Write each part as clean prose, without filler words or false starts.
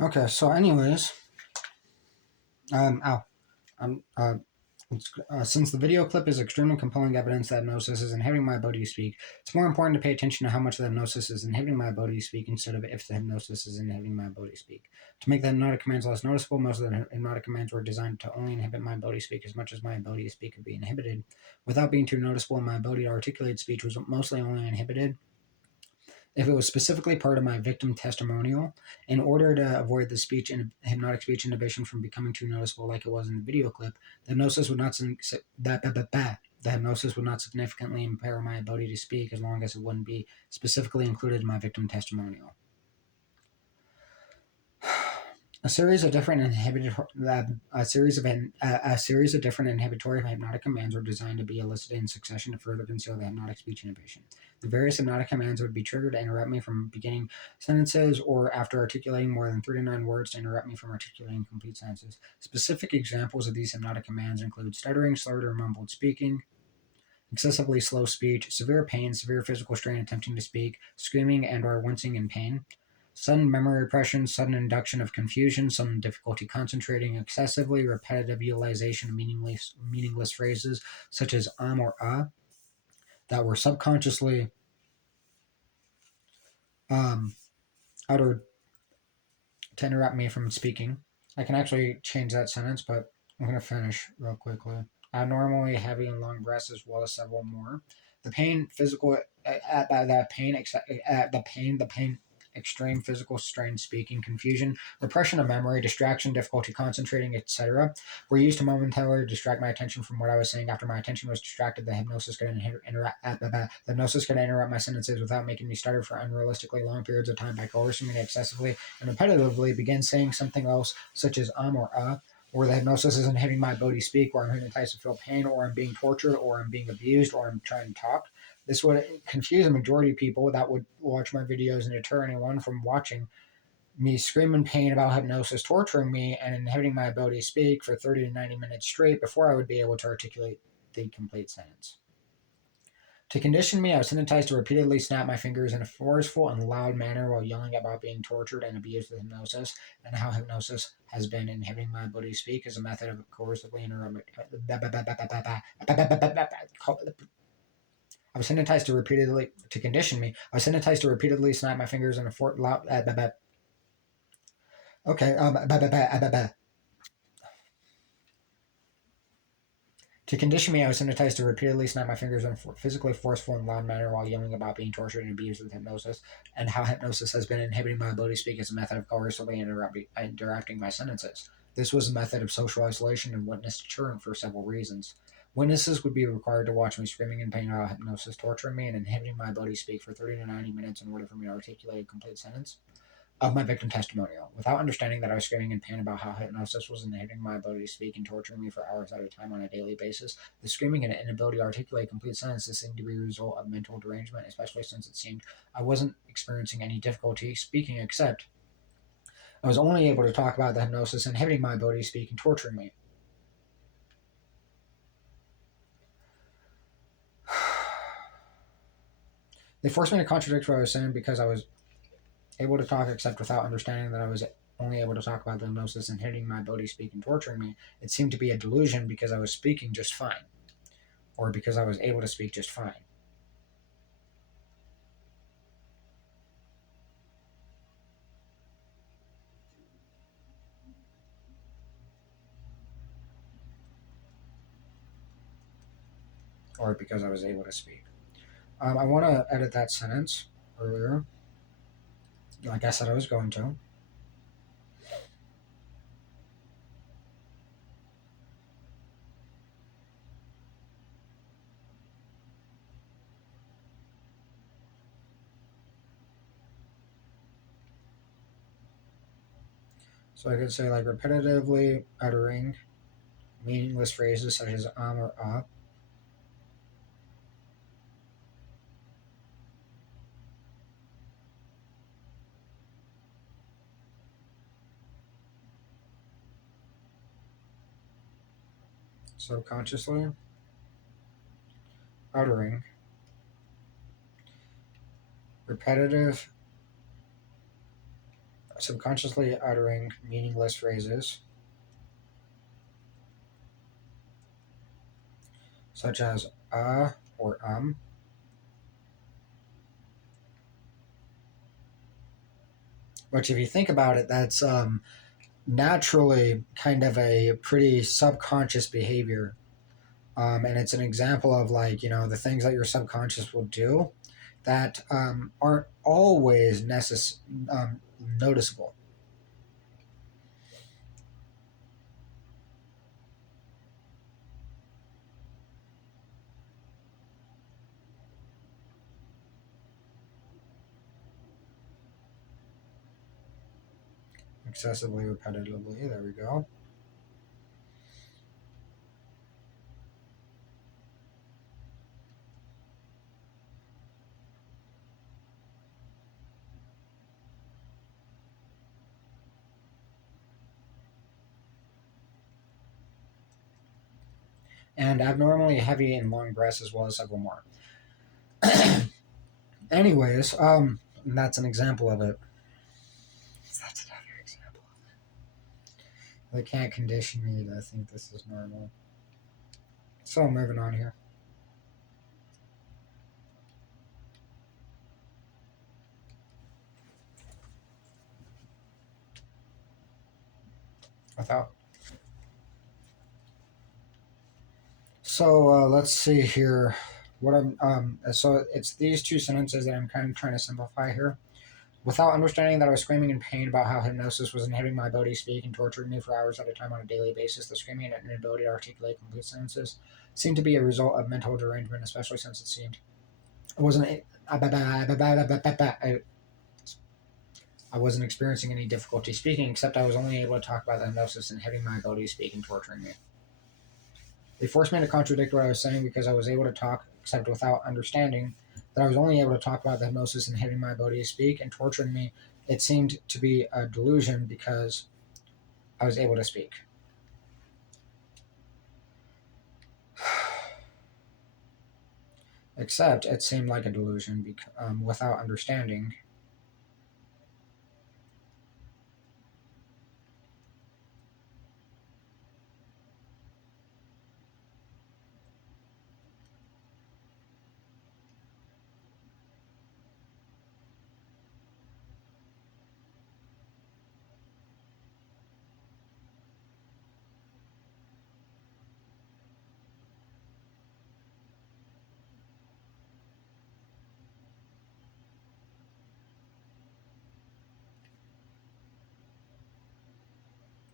Okay, so anyways, ow, um, uh, since the video clip is extremely compelling evidence that hypnosis is inhibiting my ability to speak, it's more important to pay attention to how much the hypnosis is inhibiting my ability to speak instead of if the hypnosis is inhibiting my ability to speak. To make the hypnotic commands less noticeable, most of the hypnotic commands were designed to only inhibit my ability to speak as much as my ability to speak could be inhibited. Without being too noticeable, my ability to articulate speech was mostly only inhibited if it was specifically part of my victim testimonial. In order to avoid the hypnotic speech inhibition from becoming too noticeable like it was in the video clip, the hypnosis would not the hypnosis would not significantly impair my ability to speak as long as it wouldn't be specifically included in my victim testimonial. A series of different inhibitory hypnotic commands were designed to be elicited in succession to further conceal the hypnotic speech inhibition. The various hypnotic commands would be triggered to interrupt me from beginning sentences, or after articulating more than 3 to 9 words to interrupt me from articulating complete sentences. Specific examples of these hypnotic commands include stuttering, slurred or mumbled speaking, excessively slow speech, severe pain, severe physical strain attempting to speak, screaming and or wincing in pain, sudden memory repression, sudden induction of confusion, sudden difficulty concentrating, excessively repetitive utilization of meaningless phrases such as or that were subconsciously um, uttered to interrupt me from speaking. I can actually change that sentence, but I'm going to finish real quickly. Abnormally heavy and long breaths, as well as several more. The pain, physical, the pain, extreme physical strain, speaking, confusion, repression of memory, distraction, difficulty concentrating, etc., were used to momentarily distract my attention from what I was saying. After my attention was distracted, the hypnosis could interrupt my sentences without making me stutter for unrealistically long periods of time by coercing me excessively and repetitively begin saying something else, such as or the hypnosis isn't hitting my ability to speak, or I'm hypnotized to feel pain, or I'm being tortured, or I'm being abused, or I'm trying to talk. This would confuse a majority of people that would watch my videos and deter anyone from watching me scream in pain about hypnosis torturing me and inhibiting my ability to speak for 30 to 90 minutes straight before I would be able to articulate the complete sentence. To condition me, I was hypnotized to repeatedly snap my fingers in a forceful and loud manner while yelling about being tortured and abused with hypnosis, and how hypnosis has been inhibiting my ability to speak as a method of coercively interrupting. I was hypnotized to condition me. I was hypnotized to repeatedly snap my fingers in a loud. Okay. To condition me, I was hypnotized to repeatedly snap my fingers in a physically forceful and loud manner while yelling about being tortured and abused with hypnosis, and how hypnosis has been inhibiting my ability to speak as a method of coercively interrupting my sentences. This was a method of social isolation and witness deterrent for several reasons. Witnesses would be required to watch me screaming in pain about hypnosis torturing me and inhibiting my ability to speak for 30 to 90 minutes in order for me to articulate a complete sentence of my victim testimonial. Without understanding that I was screaming in pain about how hypnosis was inhibiting my ability to speak and torturing me for hours at a time on a daily basis, the screaming and inability to articulate complete sentences seemed to be a result of mental derangement, especially since it seemed I wasn't experiencing any difficulty speaking, except I was only able to talk about the hypnosis inhibiting my ability to speak and torturing me. They forced me to contradict what I was saying because I was able to talk, except without understanding that I was only able to talk about the hypnosis and hitting my ability to speak and torturing me. It seemed to be a delusion because I was speaking just fine, or because I was able to speak just fine. Or because I was able to speak. I want to edit that sentence earlier, like I said I was going to. So I could say, like, repetitively uttering meaningless phrases such as or subconsciously uttering repetitive subconsciously uttering meaningless phrases such as or which if you think about it, that's naturally kind of a pretty subconscious behavior. And it's an example of, like, the things that your subconscious will do that aren't always noticeable. Excessively repetitively, there we go. And abnormally heavy and long breaths, as well as several more. Anyways, that's an example of it. That's another example. They can't condition me to think this is normal. So moving on here. Without. So let's see here. What I'm so it's these two sentences that I'm kind of trying to simplify here. Without understanding that I was screaming in pain about how hypnosis was inhibiting my ability to speak and torturing me for hours at a time on a daily basis, the screaming and inability to articulate complete sentences seemed to be a result of mental derangement, especially since it seemed I wasn't I wasn't experiencing any difficulty speaking, except I was only able to talk about the hypnosis inhibiting my ability to speak and torturing me. They forced me to contradict what I was saying because I was able to talk, except without understanding that I was only able to talk about the hypnosis inhibiting my ability to speak and torturing me. It seemed to be a delusion because I was able to speak. Except it seemed like a delusion without understanding.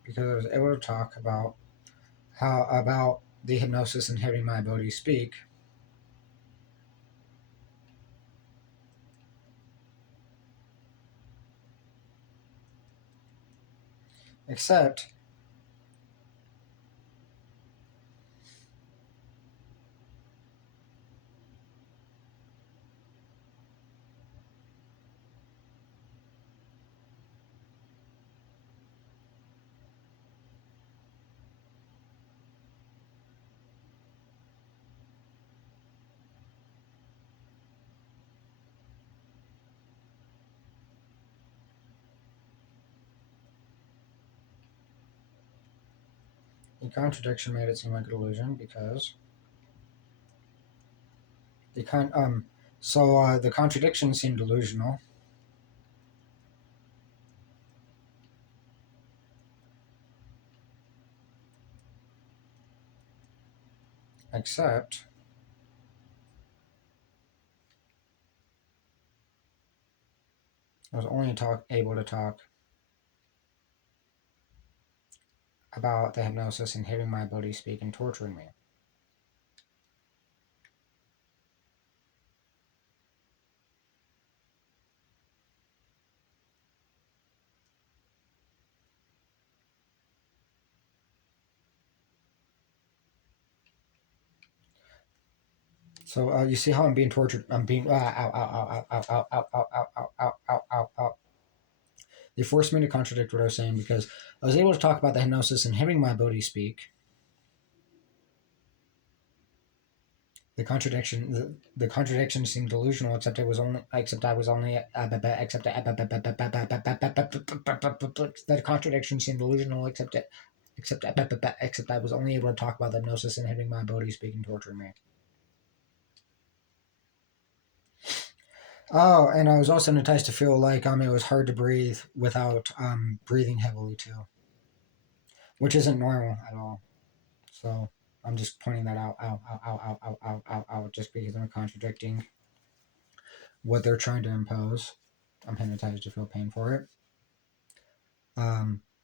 Because I was able to talk about about the hypnosis inhibiting my ability to speak. Except the contradiction made it seem like a delusion because the the contradiction seemed delusional. Except I was only able to talk about the hypnosis inhibiting my ability to speak and torturing me. So you see how I'm being tortured. I'm being ow, ow, ow, ow, ow, ow, ow, ow, ow, ow, ow, ow, ow. They forced me to contradict what I was saying because I was able to talk about the hypnosis inhibiting my ability to speak. The contradiction seemed delusional, except I was only that contradiction seemed delusional, except I was only able to talk about the hypnosis inhibiting my ability to speak and torturing me. Oh, and I was also hypnotized to feel like it was hard to breathe without breathing heavily too, which isn't normal at all. So I'm just pointing that out, just because I'm contradicting what they're trying to impose. I'm hypnotized to feel pain for it.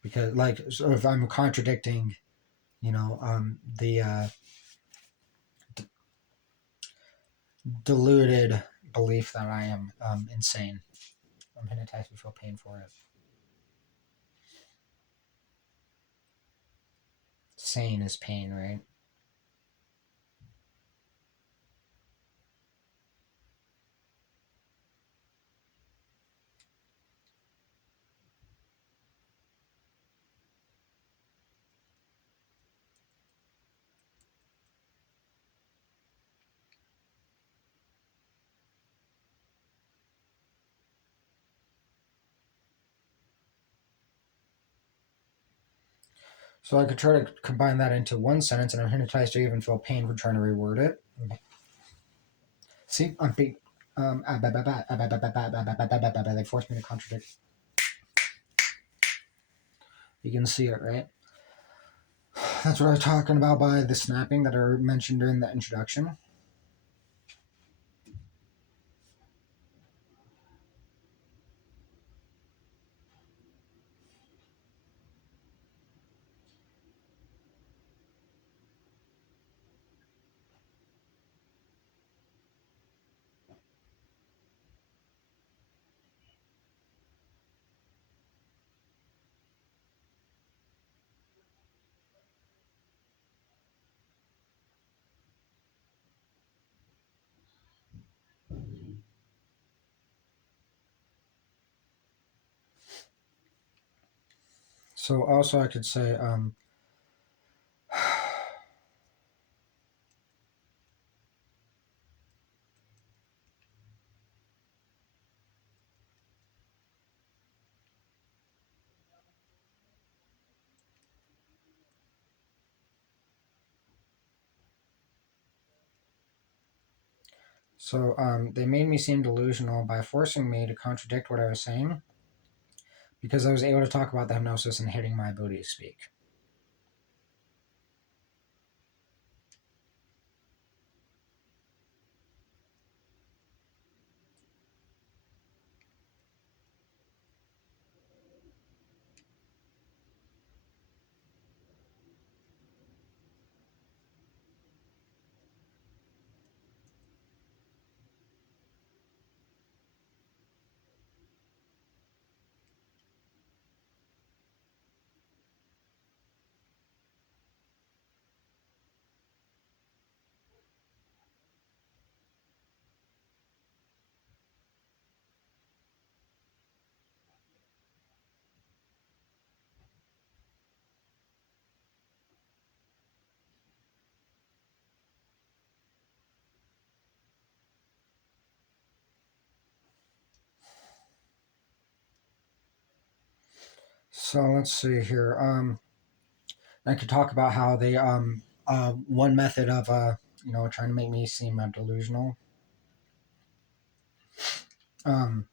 Because so if I'm contradicting, the deluded belief that I am insane, I'm hypnotized to feel pain for it. Sane is pain, right? So I could try to combine that into one sentence, and I'm hypnotized to even feel pain for trying to reword it. See, I'm being, they forced me to contradict. You can see it, right? That's what I was talking about by the snapping that I mentioned during the introduction. So also I could say, they made me seem delusional by forcing me to contradict what I was saying, because I was able to talk about the hypnosis and hitting my ability to speak. So let's see here. I could talk about how they one method of trying to make me seem delusional. Um,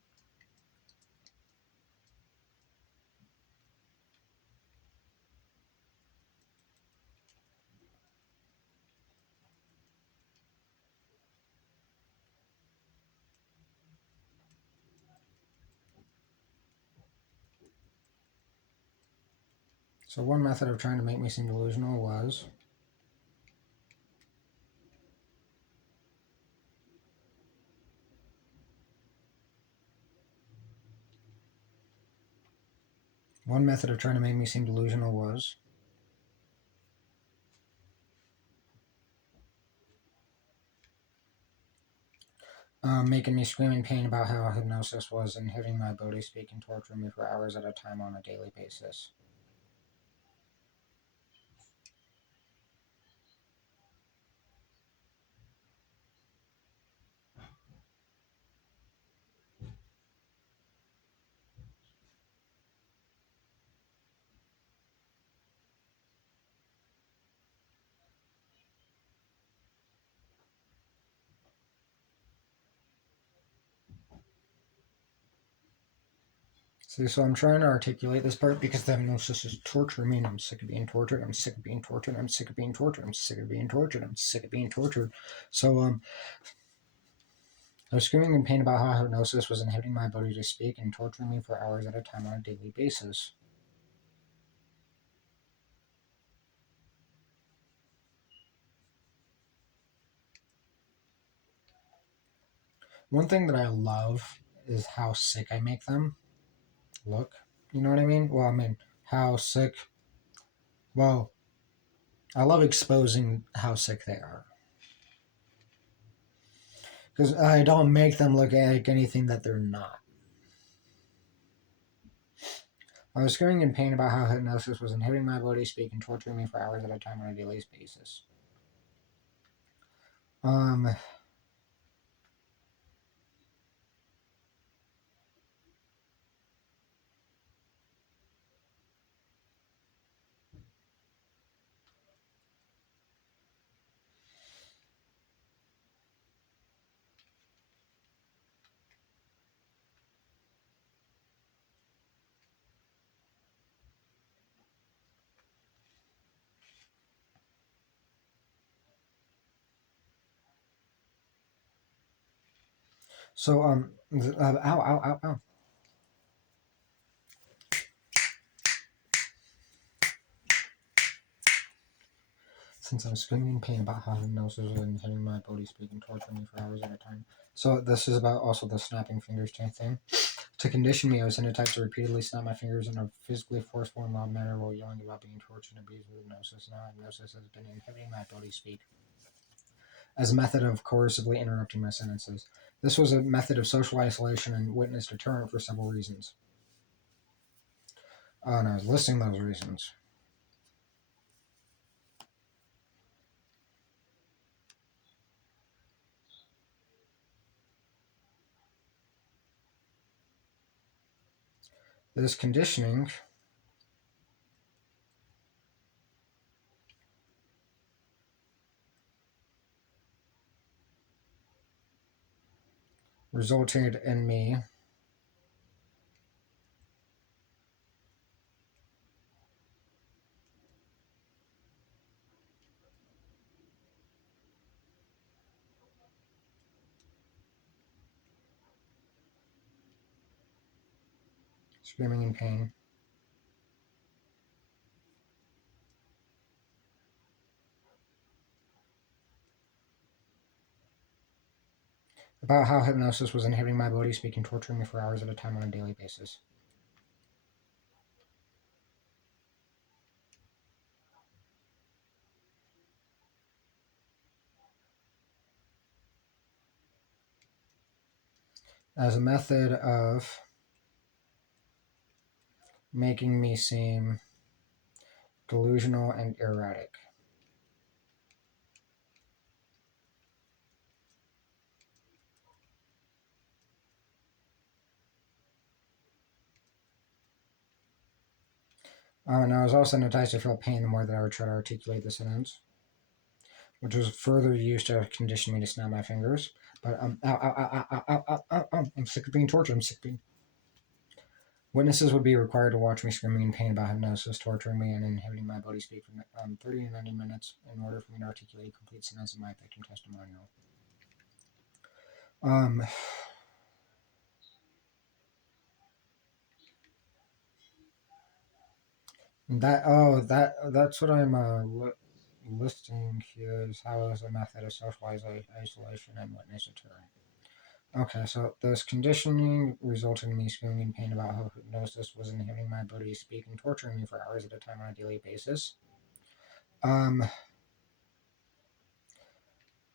so one method of trying to make me seem delusional was one method of trying to make me seem delusional was making me scream in pain about how hypnosis was inhibiting my ability to speak and torturing me for hours at a time on a daily basis. See, so I'm trying to articulate this part because the hypnosis is torturing me and I'm sick of being tortured. I'm sick of being tortured. I'm sick of being tortured. I'm sick of being tortured. I'm sick of being tortured. So, I was screaming in pain about how hypnosis was inhibiting my ability to speak and torturing me for hours at a time on a daily basis. One thing that I love is how sick I make them look. You know what I mean? Well, I mean, how sick. Well, I love exposing how sick they are. Because I don't make them look like anything that they're not. I was screaming in pain about how hypnosis was inhibiting my ability to speak and torturing me for hours at a time on a daily basis. Um, so, ow, ow, ow, ow. Since I'm screaming in pain about how hypnosis was inhibiting my ability to speak and torturing me for hours at a time. So this is about also the snapping fingers thing. To condition me, I was hypnotized to repeatedly snap my fingers in a physically forceful and loud manner while yelling about being tortured and abused with hypnosis. Now hypnosis has been inhibiting my ability to speak as a method of coercively interrupting my sentences. This was a method of social isolation and witness deterrent for several reasons. And I was listing those reasons. This conditioning resulted in me screaming in pain about how hypnosis was inhibiting my ability to speak and torturing me for hours at a time on a daily basis. As a method of making me seem delusional and erratic. And I was also hypnotized to feel pain the more that I would try to articulate the sentence, which was further used to condition me to snap my fingers. But ow, ow, ow, ow, ow, ow, ow, ow, I'm sick of being tortured. I'm sick of being. Witnesses would be required to watch me screaming in pain about hypnosis, torturing me, and inhibiting my ability to speak for 30 to 90 minutes in order for me to articulate a complete sentence in my victim testimonial. That's what I'm listing here is how is a method of social isolation and witness deterrent. Okay, so this conditioning resulted in me screaming in pain about how hypnosis was inhibiting my ability to speak and torturing me for hours at a time on a daily basis.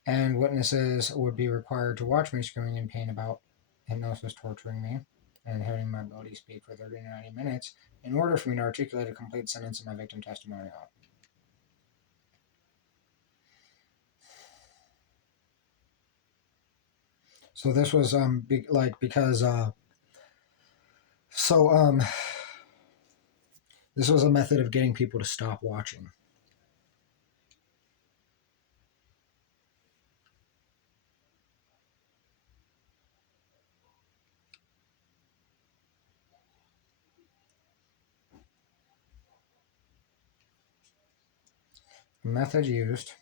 And witnesses would be required to watch me screaming in pain about hypnosis torturing me and inhibiting my ability to speak for 30 to 90 minutes in order for me to articulate a complete sentence in my victim testimonial. So this was because this was a method of getting people to stop watching. Method used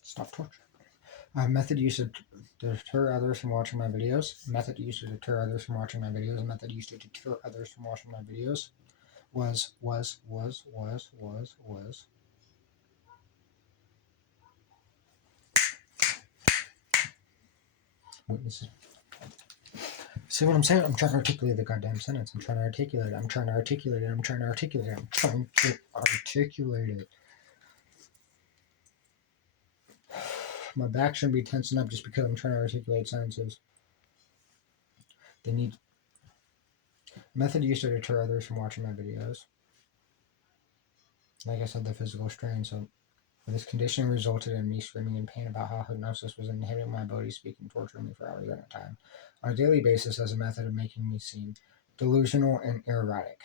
stop torture. Method used to deter others from watching my videos. Method used to deter others from watching my videos. Method used to deter others from watching my videos. Was. Witnesses. See what I'm saying? I'm trying to articulate the goddamn sentence. I'm trying to articulate it. I'm trying to articulate it. I'm trying to articulate it. I'm trying to articulate it. My back shouldn't be tensing up just because I'm trying to articulate sentences. They need method used to deter others from watching my videos. Like I said, the physical strain. So this condition resulted in me screaming in pain about how hypnosis was inhibiting my body, speaking, torturing me for hours at a time, on a daily basis as a method of making me seem delusional and erratic.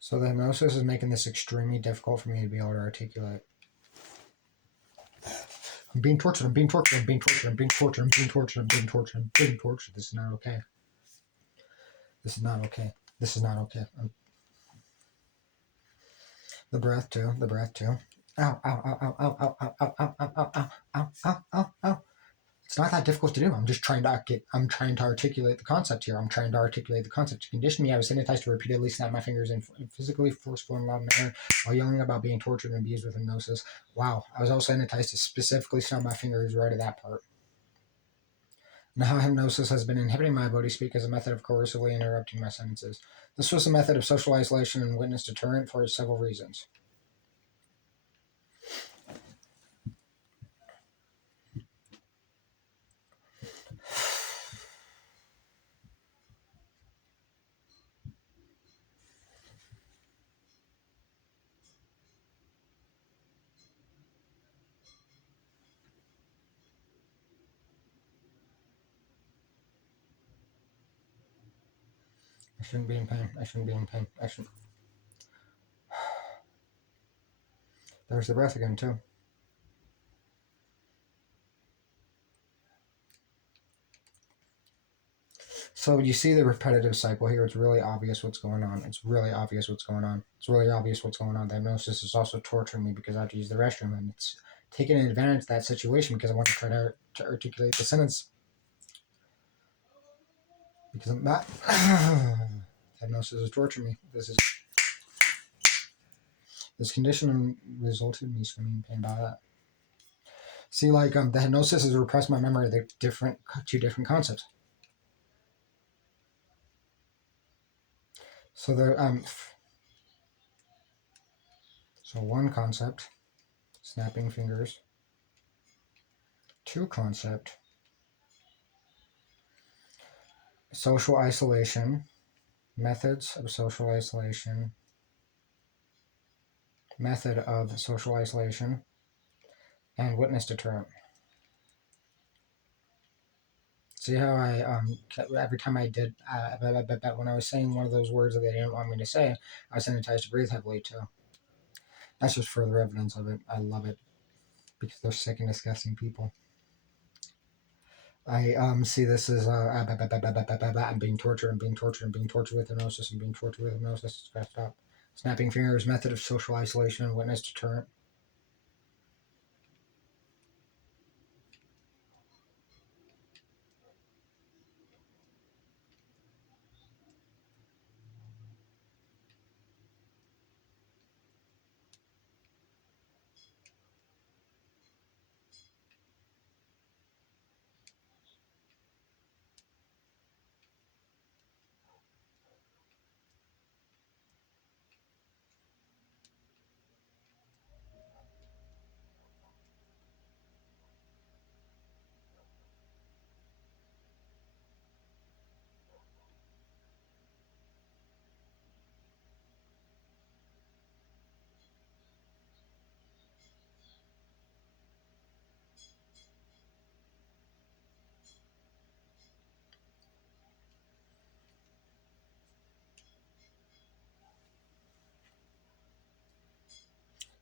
So the hypnosis is making this extremely difficult for me to be able to articulate. I'm being tortured, I'm being tortured, I'm being tortured, I'm being tortured, I'm being tortured, I'm being tortured, I'm being tortured. This is not okay. This is not okay. This is not okay. The breath too, the breath too. Ow, ow, ow, ow, ow, ow, ow, ow, ow, ow, ow, ow, ow, ow, ow. It's not that difficult to do. I'm just trying to articulate the concept here. I'm trying to articulate the concept. To condition me, I was hypnotized to repeatedly snap my fingers in physically forceful and loud manner while yelling about being tortured and abused with hypnosis. Wow. I was also hypnotized to specifically snap my fingers right at that part. Now hypnosis has been inhibiting my ability to speak as a method of coercively interrupting my sentences. This was a method of social isolation and witness deterrent for several reasons. I shouldn't be in pain. I shouldn't be in pain. I shouldn't. There's the breath again, too. So you see the repetitive cycle here. It's really obvious what's going on. It's really obvious what's going on. It's really obvious what's going on. The hypnosis is also torturing me because I have to use the restroom, and it's taking advantage of that situation because I want to try to articulate the sentence. Because I'm not. Hypnosis is torturing me. This condition resulted in me screaming in pain about that. See, like the hypnosis has repressed my memory of the two different concepts. So so one concept, snapping fingers. Two concept, social isolation, methods of social isolation, method of social isolation, and witness deterrent. See how I every time I did when I was saying one of those words that they didn't want me to say, I was hypnotized to breathe heavily too. That's just further evidence of it. I love it because they're sick and disgusting people. I see this as I'm being tortured, I'm being tortured, I'm being tortured with hypnosis, I'm being tortured with hypnosis. Stop. Snapping fingers, method of social isolation, and witness deterrent.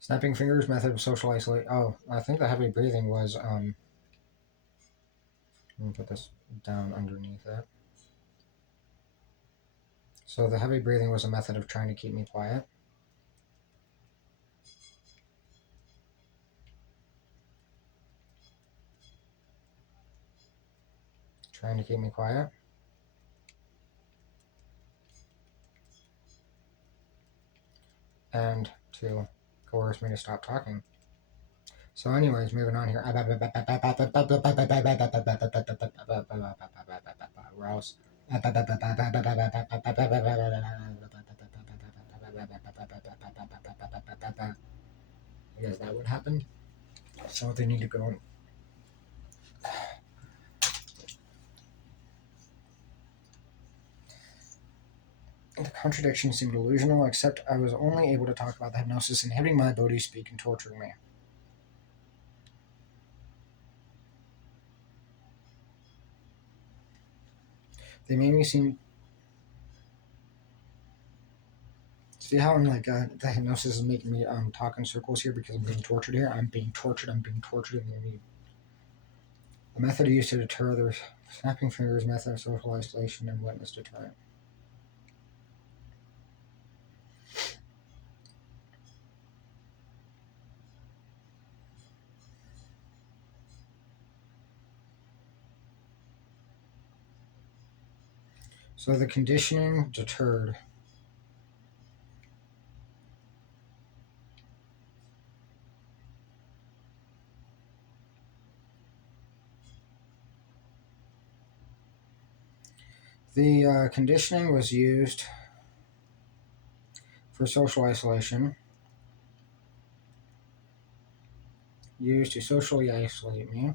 Snapping fingers method of social isolation. Oh, I think the heavy breathing was, let me put this down underneath it. So the heavy breathing was a method of trying to keep me quiet. Trying to keep me quiet. And to coerce me to stop talking. So anyways, moving on here. Where else? I guess that would happen. So they need to go. The contradiction seemed delusional, except I was only able to talk about the hypnosis inhibiting my ability to speak and torturing me. They made me seem. See how I'm like the hypnosis is making me talk in circles here because I'm being tortured here. I'm being tortured. I'm being tortured. The method used to deter the snapping fingers method of social isolation and witness deterrent. So the conditioning deterred. The conditioning was used for social isolation, used to socially isolate me.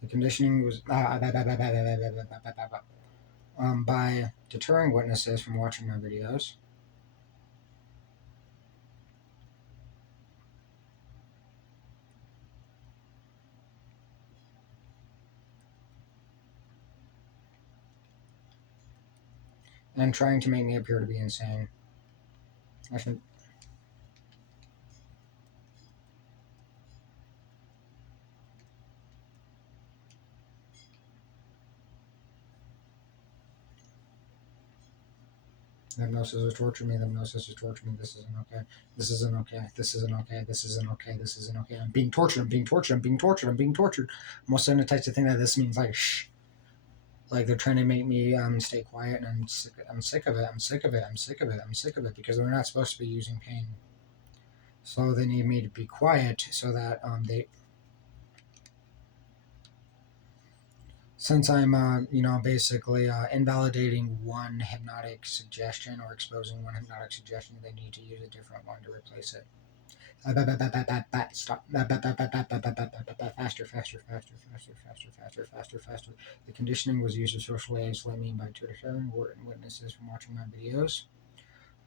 The conditioning was by deterring witnesses from watching my videos. And trying to make me appear to be insane. I should. The hypnosis is torturing me. The hypnosis is torturing me. This isn't okay. This isn't okay. This isn't okay. This isn't okay. This isn't okay. I'm being tortured. I'm being tortured. I'm being tortured. I'm being tortured. I'm also in the type to think that this means like shh. Like they're trying to make me stay quiet, and I'm sick of it. I'm sick of it. I'm sick of it. I'm sick of it because they're not supposed to be using pain. So they need me to be quiet so that they. Since I'm, basically invalidating one hypnotic suggestion or exposing one hypnotic suggestion, they need to use a different one to replace it. Stop. Faster, faster, faster, faster, faster, faster, faster, faster. The conditioning was used to socially isolate me by deterring witnesses from watching my videos,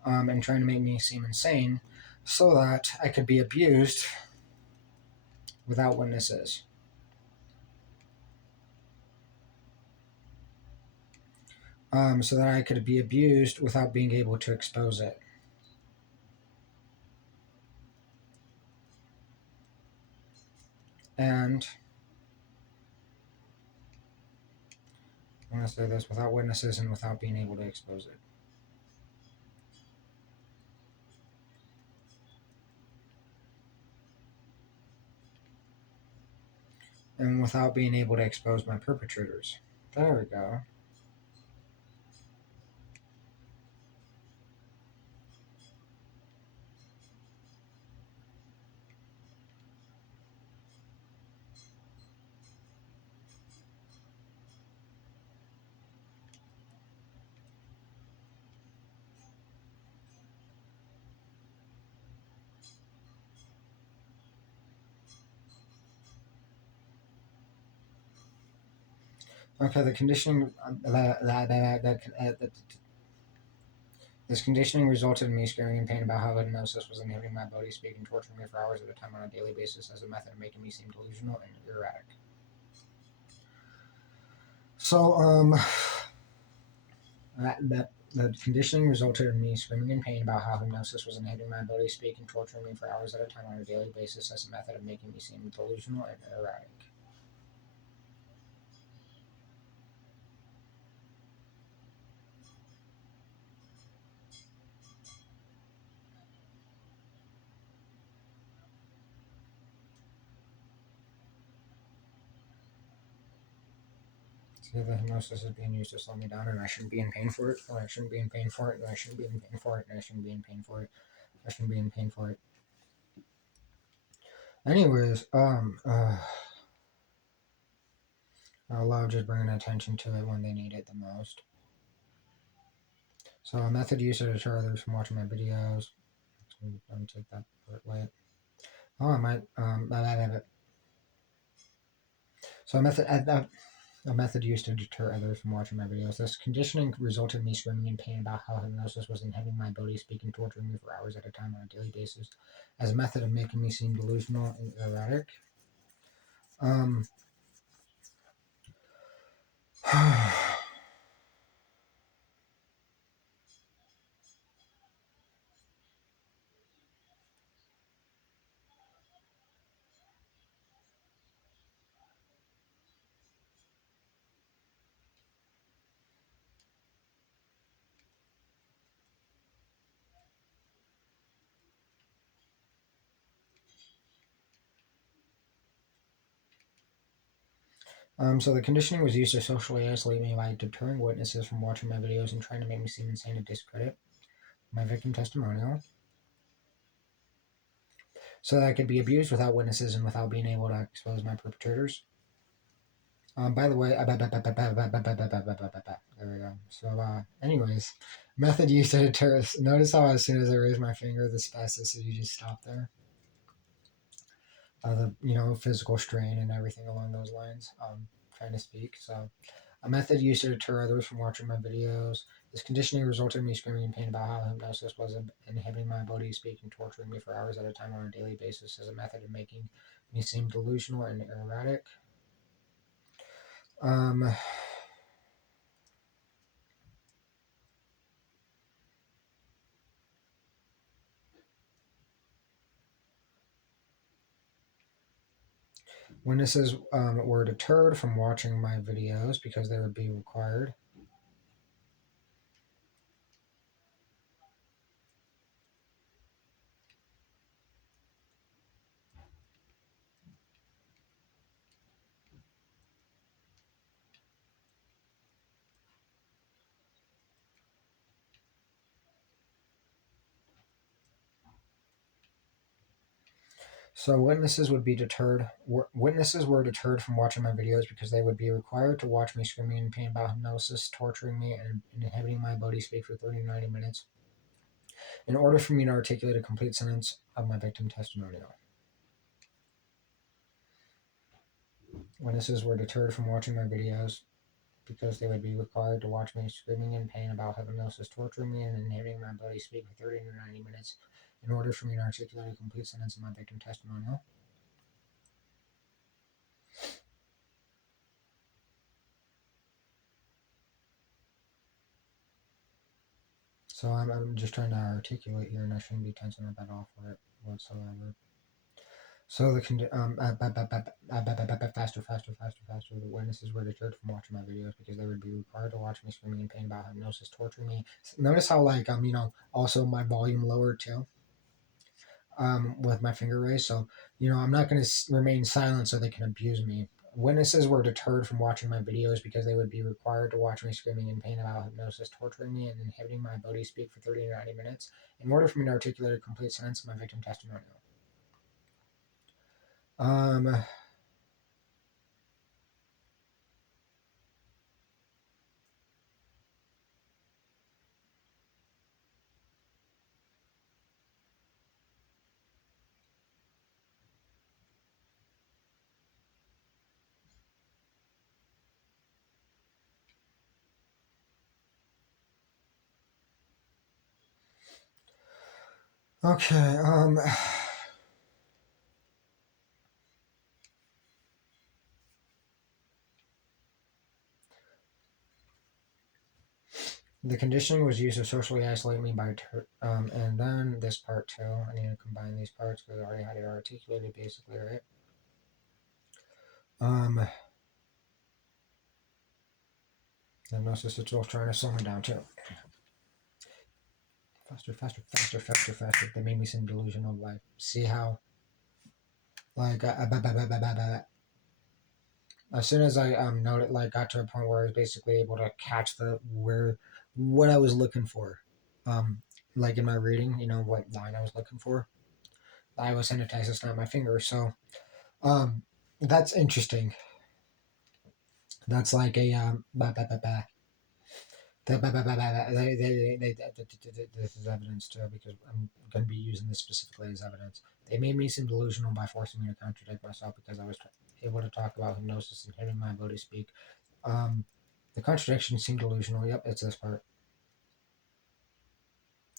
and trying to make me seem insane, so that I could be abused without witnesses. So that I could be abused without being able to expose it. And I'm going to say this: without witnesses and without being able to expose it. And without being able to expose my perpetrators. There we go. Okay, the conditioning. This conditioning resulted in me scaring in pain about how hypnosis was inhibiting my ability to speak and torturing me for hours at a time on a daily basis as a method of making me seem delusional and erratic. So, The conditioning resulted in me screaming in pain about how hypnosis was inhibiting my ability to speak and torturing me for hours at a time on a daily basis as a method of making me seem delusional and erratic. So the hypnosis is being used to slow me down, and I shouldn't be in pain for it, and I shouldn't be in pain for it, and I shouldn't be in pain for it, and I shouldn't be in pain for it. I shouldn't be in pain for it. Anyways, I love just bringing attention to it when they need it the most. So a method used to deter others from watching my videos. Let me take that part away. Oh, I might. So a method used to deter others from watching my videos. This conditioning resulted in me screaming in pain about how hypnosis was inhibiting my ability to speak and torturing me for hours at a time on a daily basis as a method of making me seem delusional and erratic. So the conditioning was used to socially isolate me by deterring witnesses from watching my videos and trying to make me seem insane to discredit my victim testimonial, so that I could be abused without witnesses and without being able to expose my perpetrators. By the way, there we go. So, anyways, method used to deter. Notice how as soon as I raise my finger, the spasticity just stopped there. The physical strain and everything along those lines. Trying to speak. So, a method used to deter others from watching my videos. This conditioning resulted in me screaming in pain about how hypnosis was inhibiting my ability to speak and torturing me for hours at a time on a daily basis as a method of making me seem delusional and erratic. Um, Witnesses were deterred from watching my videos because they would be required. So Witnesses were deterred from watching my videos because they would be required to watch me screaming in pain about hypnosis, torturing me, and inhibiting my ability to speak for 30 to 90 minutes in order for me to articulate a complete sentence of my victim testimonial. Witnesses were deterred from watching my videos because they would be required to watch me screaming in pain about hypnosis, torturing me, and inhibiting my ability to speak for 30 to 90 minutes in order for me to articulate a complete sentence of my victim testimonial. So I'm just trying to articulate here, and I shouldn't be tensing my butt off for it whatsoever. So faster. The witnesses were deterred from watching my videos because they would be required to watch me screaming in pain about hypnosis, torturing me. Notice how also my volume lowered too. With my finger raised, so I'm not going to remain silent so they can abuse me. Witnesses were deterred from watching my videos because they would be required to watch me screaming in pain about hypnosis, torturing me, and inhibiting my ability to speak for 30 to 90 minutes in order for me to articulate a complete sentence of my victim testimonial. Um, okay. The conditioning was used to socially isolate me and then this part too. I need to combine these parts because I already had it articulated basically, right? Hypnosis is still trying to slow me down too. Faster, faster, faster, faster, faster. They made me seem delusional. Like, see how, like, as soon as I noted, like, got to a point where I was basically able to catch what I was looking for, like in my reading, what line I was looking for. I was hypnotized to snap my fingers. So, that's interesting. That's like a this is evidence too because I'm going to be using this specifically as evidence. They made me seem delusional by forcing me to contradict myself because I was able to talk about hypnosis and hitting my ability to speak. The contradiction seemed delusional. Yep, it's this part.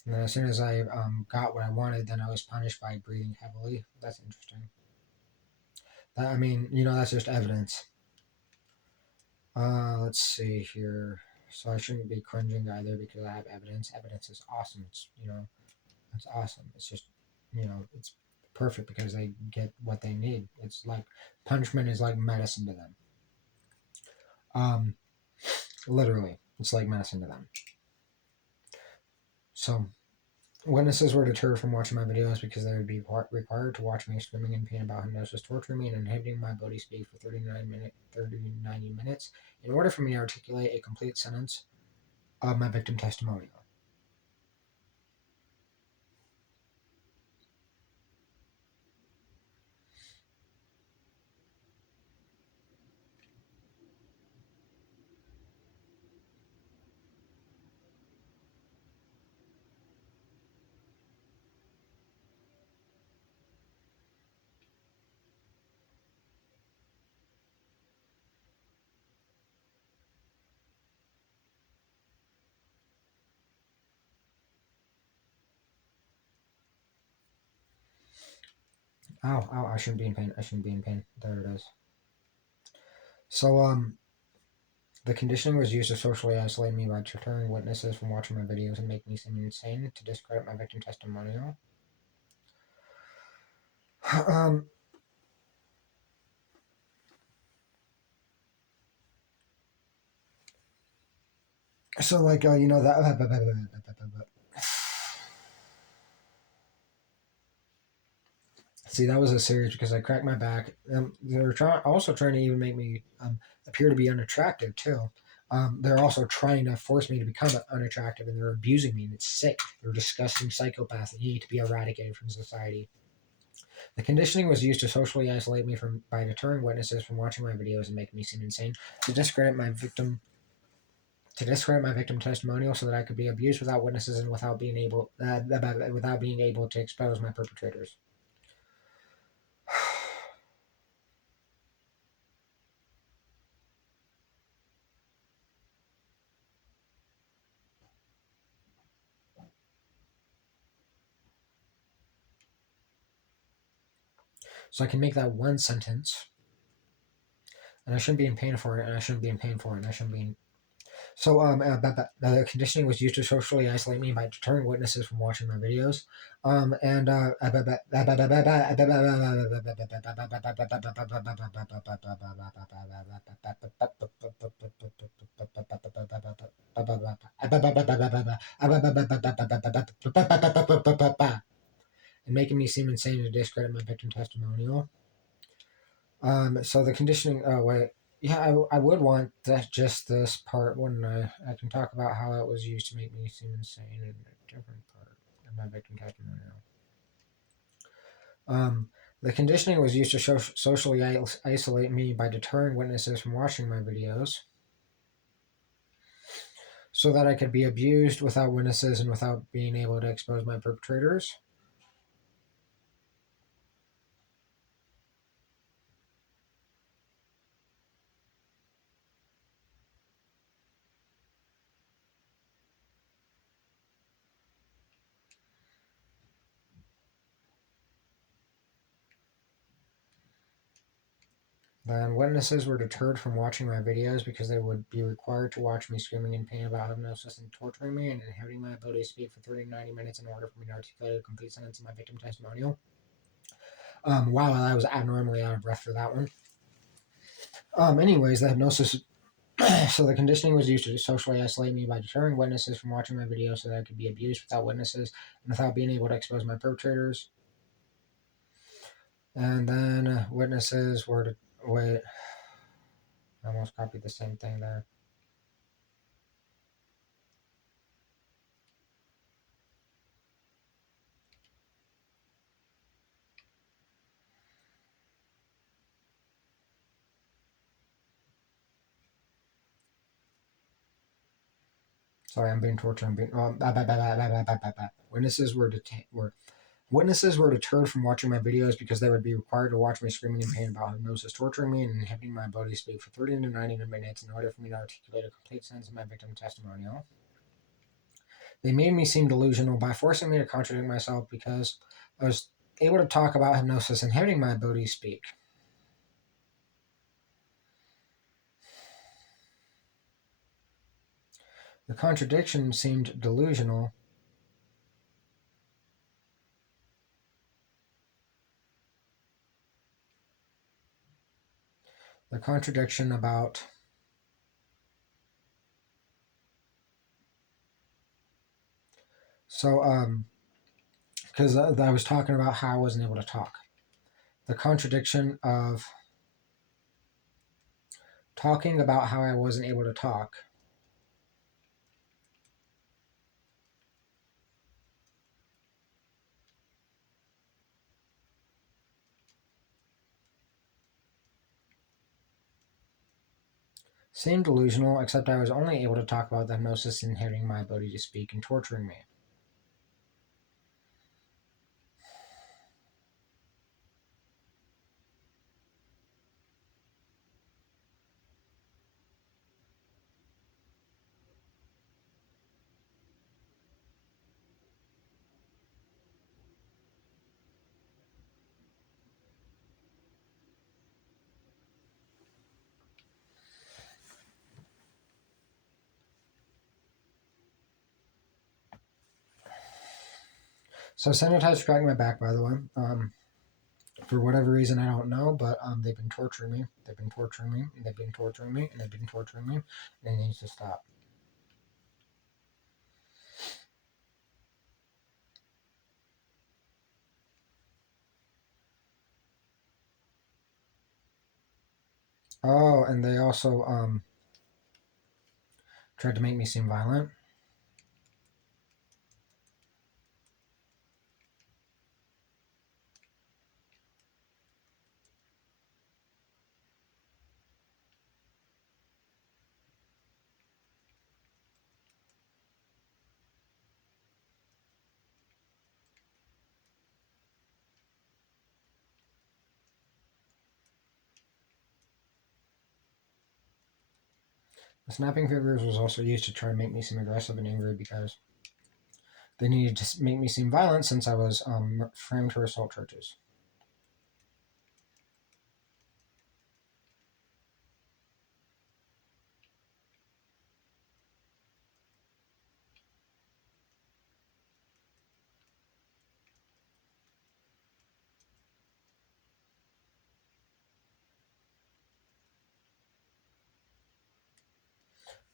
And then as soon as I got what I wanted, then I was punished by breathing heavily. That's interesting. I mean, that's just evidence. Let's see here. So I shouldn't be cringing either because I have evidence. Evidence is awesome. It's awesome. It's just, it's perfect because they get what they need. It's like punishment is like medicine to them. Literally, it's like medicine to them. So witnesses were deterred from watching my videos because they would be required to watch me screaming in pain about hypnosis, torturing me, and inhibiting my ability to speak for 90 minutes in order for me to articulate a complete sentence of my victim testimonial. Ow, ow, I shouldn't be in pain. I shouldn't be in pain. There it is. So, the conditioning was used to socially isolate me by deterring witnesses from watching my videos and make me seem insane to discredit my victim testimonial. So like that. See, that was a series because I cracked my back. They were trying to even make me appear to be unattractive too. They're also trying to force me to become unattractive, and they're abusing me, and it's sick. They're disgusting psychopaths that need to be eradicated from society. The conditioning was used to socially isolate me by deterring witnesses from watching my videos and making me seem insane, to discredit my victim testimonial so that I could be abused without witnesses and without being able to expose my perpetrators. So I can make that one sentence, and I shouldn't be in pain for it, and I shouldn't be in pain for it, and I shouldn't be in... So the conditioning was used to socially isolate me by deterring witnesses from watching my videos. And making me seem insane to discredit my victim testimonial. So the conditioning. Oh wait, yeah, I would want just this part, wouldn't I? I can talk about how it was used to make me seem insane in a different part of my victim testimonial. The conditioning was used to socially isolate me by deterring witnesses from watching my videos, so that I could be abused without witnesses and without being able to expose my perpetrators. Then witnesses were deterred from watching my videos because they would be required to watch me screaming in pain about hypnosis and torturing me and inhibiting my ability to speak for 30 to 90 minutes in order for me to articulate a complete sentence in my victim testimonial. Wow, I was abnormally out of breath for that one. Anyways, the hypnosis. So the conditioning was used to socially isolate me by deterring witnesses from watching my videos so that I could be abused without witnesses and without being able to expose my perpetrators. And then witnesses were to wait. I almost copied the same thing there. Sorry, I'm being tortured. Witnesses were deterred from watching my videos because they would be required to watch me screaming in pain about hypnosis, torturing me, and inhibiting my ability to speak for 30 to 90 minutes in order for me to articulate a complete sentence in my victim testimonial. They made me seem delusional by forcing me to contradict myself because I was able to talk about hypnosis, inhibiting my ability to speak. The contradiction seemed delusional. The contradiction about because I was talking about how I wasn't able to talk. The contradiction of talking about how I wasn't able to talk seemed delusional, except I was only able to talk about the hypnosis inhibiting my ability to speak and torturing me. So sanitized cracking my back, by the way. For whatever reason, I don't know, but they've been torturing me. They've been torturing me, and they've been torturing me, and they've been torturing me, and it needs to stop. Oh, and they also tried to make me seem violent. The snapping fingers was also used to try to make me seem aggressive and angry because they needed to make me seem violent since I was framed for assault charges.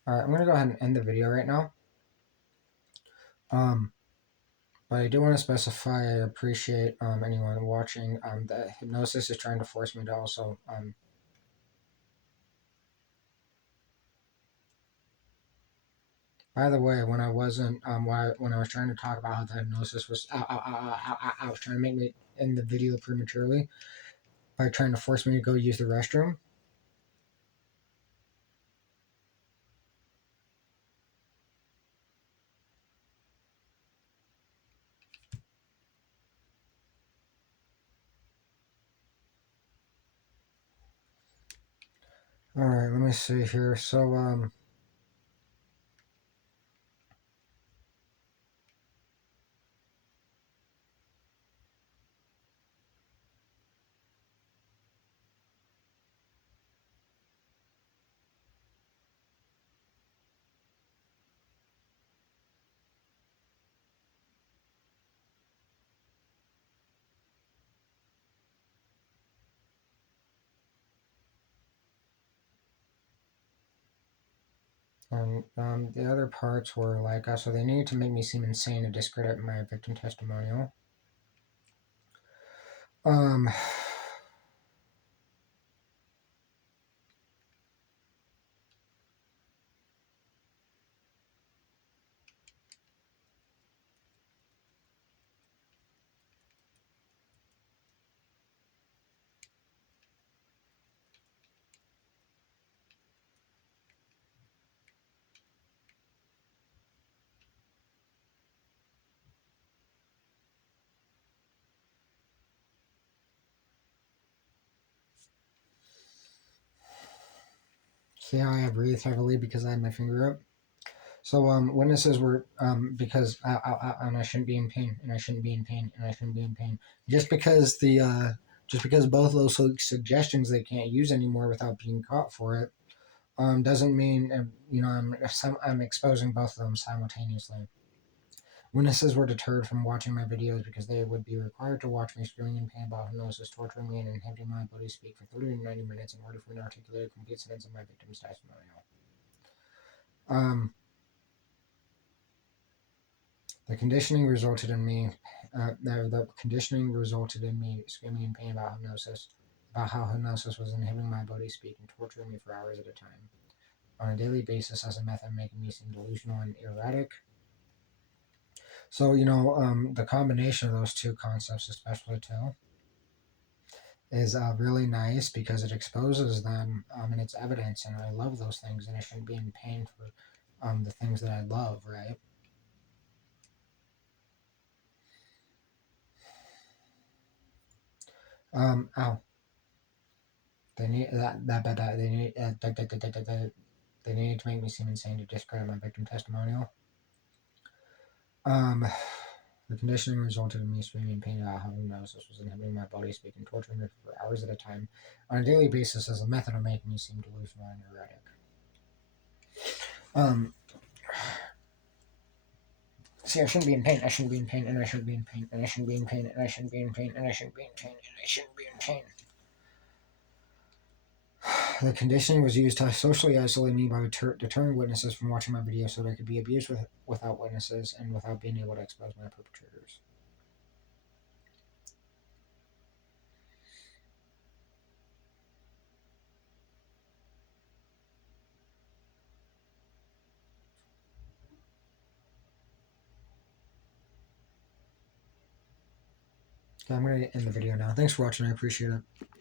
Alright, I'm going to go ahead and end the video right now. But I do want to specify I appreciate anyone watching. The hypnosis is trying to force me to also by the way, when I wasn't when I was trying to talk about how the hypnosis was I was trying to make me end the video prematurely by trying to force me to go use the restroom. Alright, let me see here. So And the other parts were like, so they needed to make me seem insane to discredit my victim testimonial. Um, See how I breathed heavily because I had my finger up? So witnesses were because and I shouldn't be in pain, and I shouldn't be in pain, and I shouldn't be in pain. Just because both of those suggestions they can't use anymore without being caught for it, doesn't mean I'm exposing both of them simultaneously. Witnesses were deterred from watching my videos because they would be required to watch me screaming in pain about hypnosis, torturing me, and inhibiting my ability to speak for 30 to 90 minutes in order for me to articulate a complete sentence of my victim's testimonial. The conditioning resulted in me. The conditioning resulted in me screaming in pain about how hypnosis was inhibiting my ability to speak and torturing me for hours at a time, on a daily basis as a method making me seem delusional and erratic. So the combination of those two concepts, especially too, is really nice because it exposes them and it's evidence, and I love those things, and I shouldn't be in pain for the things that I love, right? Ow. They need they need they needed to make me seem insane to discredit my victim testimonial. Um, the conditioning resulted in me screaming in pain about how hypnosis was inhibiting my body speak and torturing me for hours at a time on a daily basis as a method of making me seem delusional and erratic. See, I shouldn't be in pain. I shouldn't be in pain, and I shouldn't be in pain, and I shouldn't be in pain, and I shouldn't be in pain, and I shouldn't be in pain, and I shouldn't be in pain. The conditioning was used to socially isolate me by deterring witnesses from watching my video so that I could be abused without witnesses and without being able to expose my perpetrators. Okay, I'm going to end the video now. Thanks for watching. I appreciate it.